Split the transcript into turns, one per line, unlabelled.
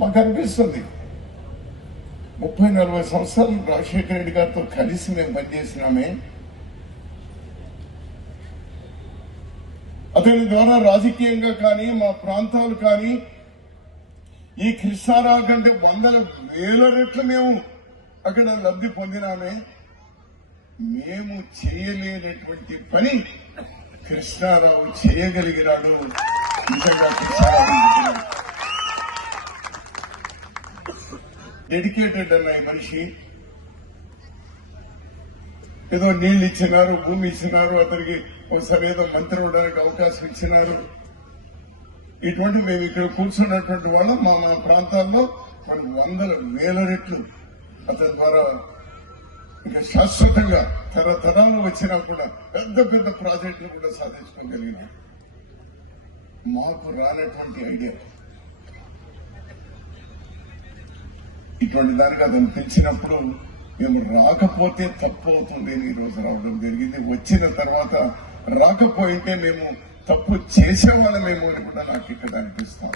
మాకు అనిపిస్తుంది. ముప్పై నలభై సంవత్సరాలు రాజశేఖర రెడ్డి గారితో కలిసి మేము పనిచేసినామే. అతని ద్వారా రాజకీయంగా కానీ మా ప్రాంతాలు కానీ ఈ కృష్ణారావు కంటే వందల వేల రెట్లు మేము అక్కడ లబ్ధి పొందినామే. మేము చేయలేనటువంటి పని కృష్ణారావు చేయగలిగినాడు. నిజంగా కృష్ణారావు డెడికేటెడ్ అన్న మనిషి ఏదో నీళ్ళు ఇచ్చినారు భూమి ఇచ్చినారు అతనికి ఒకసారి ఏదో మంత్రి ఉండడానికి అవకాశం ఇచ్చినారు. ఇటువంటి మేము ఇక్కడ కూర్చున్నటువంటి వాళ్ళు. మా మా ప్రాంతాల్లో మనకు వందల వేల రెట్లు అతని ద్వారా ఇంకా శాశ్వతంగా తరతరాలు వచ్చినా కూడా పెద్ద పెద్ద ప్రాజెక్టులు కూడా సాధించుకోగలిగినాం. మాకు రానటువంటి ఐడియా. ఇటువంటి దానికి అతను పిలిచినప్పుడు మేము రాకపోతే తప్పు అవుతుంది అని ఈ రోజు రావడం జరిగింది. వచ్చిన తర్వాత రాకపోయింటే మేము తప్పు చేసేవాళ్ళమేమో అని కూడా నాకు ఇక్కడ అనిపిస్తాం